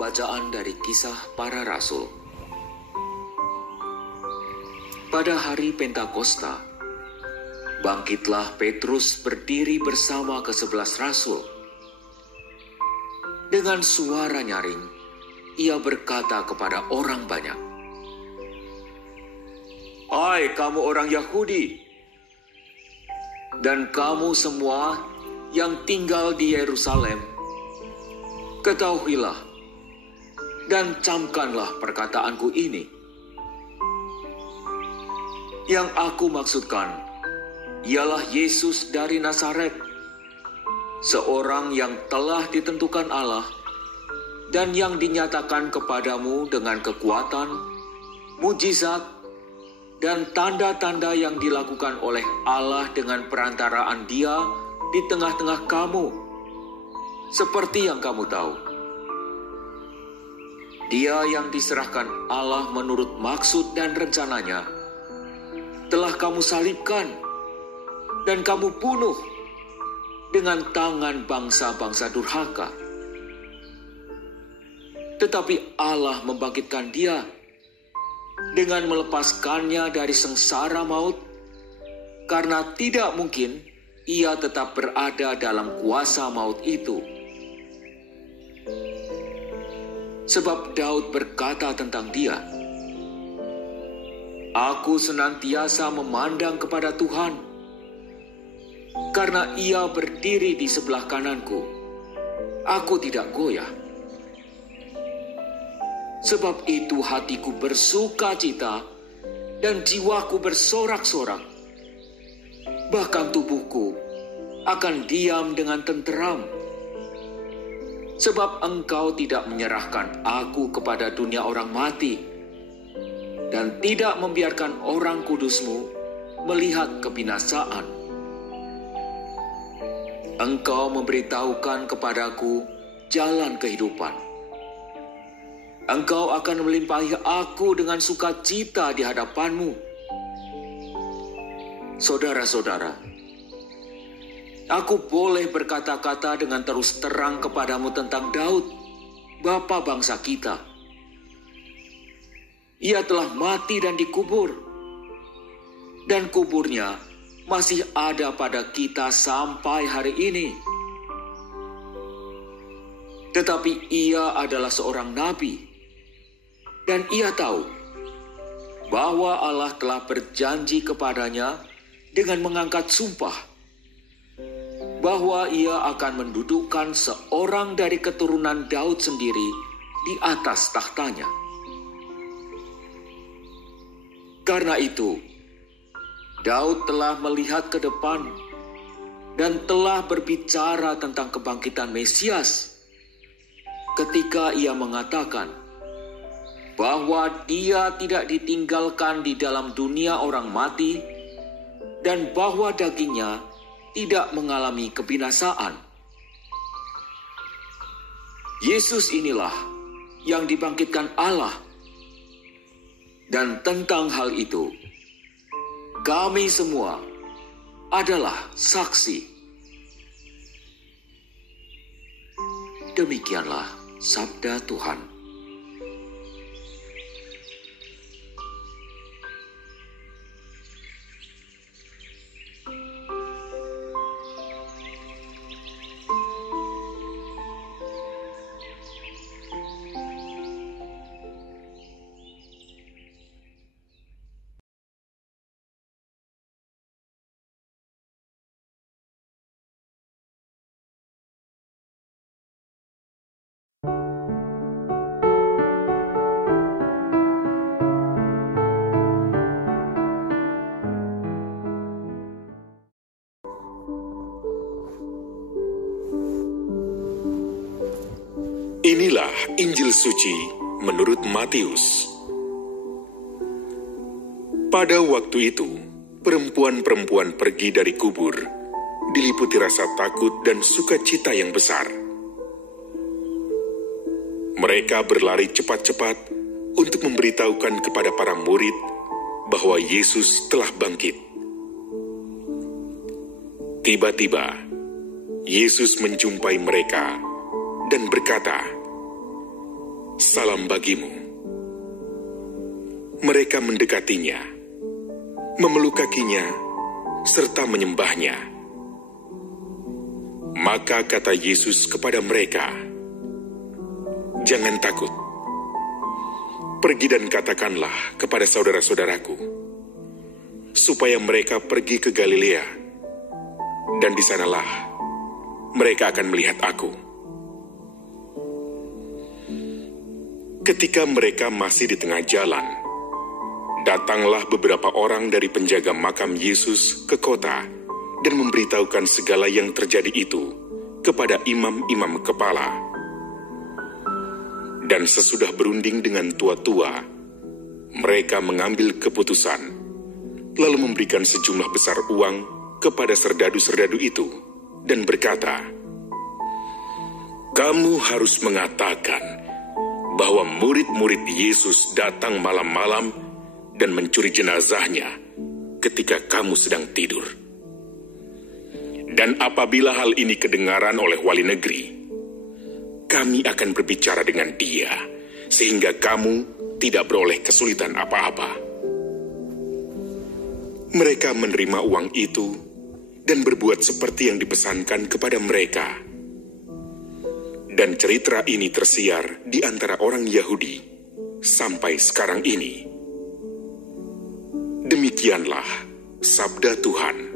Bacaan dari Kisah Para Rasul. Pada hari Pentakosta, bangkitlah Petrus berdiri bersama ke-11 rasul. Dengan suara nyaring, ia berkata kepada orang banyak, "Hai kamu orang Yahudi, dan kamu semua yang tinggal di Yerusalem, ketahuilah dan camkanlah perkataanku ini. Yang aku maksudkan ialah Yesus dari Nazaret, seorang yang telah ditentukan Allah dan yang dinyatakan kepadamu dengan kekuatan, mujizat, dan tanda-tanda yang dilakukan oleh Allah dengan perantaraan Dia di tengah-tengah kamu, seperti yang kamu tahu. Dia yang diserahkan Allah menurut maksud dan rencananya telah kamu salibkan dan kamu bunuh dengan tangan bangsa-bangsa durhaka. Tetapi Allah membangkitkan Dia dengan melepaskannya dari sengsara maut, karena tidak mungkin Ia tetap berada dalam kuasa maut itu. Sebab Daud berkata tentang Dia, "Aku senantiasa memandang kepada Tuhan, karena Ia berdiri di sebelah kananku. Aku tidak goyah. Sebab itu hatiku bersuka cita dan jiwaku bersorak-sorak. Bahkan tubuhku akan diam dengan tenteram. Sebab Engkau tidak menyerahkan aku kepada dunia orang mati, dan tidak membiarkan orang kudus-Mu melihat kebinasaan. Engkau memberitahukan kepadaku jalan kehidupan. Engkau akan melimpahi aku dengan sukacita di hadapan-Mu." Saudara-saudara, aku boleh berkata-kata dengan terus terang kepadamu tentang Daud, bapa bangsa kita. Ia telah mati dan dikubur, dan kuburnya masih ada pada kita sampai hari ini. Tetapi ia adalah seorang nabi, dan ia tahu bahwa Allah telah berjanji kepadanya dengan mengangkat sumpah bahwa ia akan mendudukkan seorang dari keturunan Daud sendiri di atas takhtanya. Karena itu, Daud telah melihat ke depan dan telah berbicara tentang kebangkitan Mesias ketika ia mengatakan bahwa Dia tidak ditinggalkan di dalam dunia orang mati dan bahwa dagingnya tidak mengalami kebinasaan. Yesus inilah yang dibangkitkan Allah. Dan tentang hal itu, kami semua adalah saksi. Demikianlah sabda Tuhan. Inilah Injil Suci menurut Matius. Pada waktu itu, perempuan-perempuan pergi dari kubur, diliputi rasa takut dan sukacita yang besar. Mereka berlari cepat-cepat untuk memberitahukan kepada para murid bahwa Yesus telah bangkit. Tiba-tiba, Yesus menjumpai mereka dan berkata, salam bagimu." Mereka mendekatinya, memeluk kakinya, serta menyembahnya. Maka kata Yesus kepada mereka, "Jangan takut. Pergi dan katakanlah kepada saudara-saudaraku, supaya mereka pergi ke Galilea, dan di sanalah mereka akan melihat aku." Ketika mereka masih di tengah jalan, datanglah beberapa orang dari penjaga makam Yesus ke kota dan memberitahukan segala yang terjadi itu kepada imam-imam kepala. Dan sesudah berunding dengan tua-tua, mereka mengambil keputusan, lalu memberikan sejumlah besar uang kepada serdadu-serdadu itu, dan berkata, "Kamu harus mengatakan bahwa murid-murid Yesus datang malam-malam dan mencuri jenazahnya ketika kamu sedang tidur. Dan apabila hal ini kedengaran oleh wali negeri, kami akan berbicara dengan dia, sehingga kamu tidak beroleh kesulitan apa-apa." Mereka menerima uang itu dan berbuat seperti yang dipesankan kepada mereka. Dan cerita ini tersiar di antara orang Yahudi sampai sekarang ini. Demikianlah sabda Tuhan.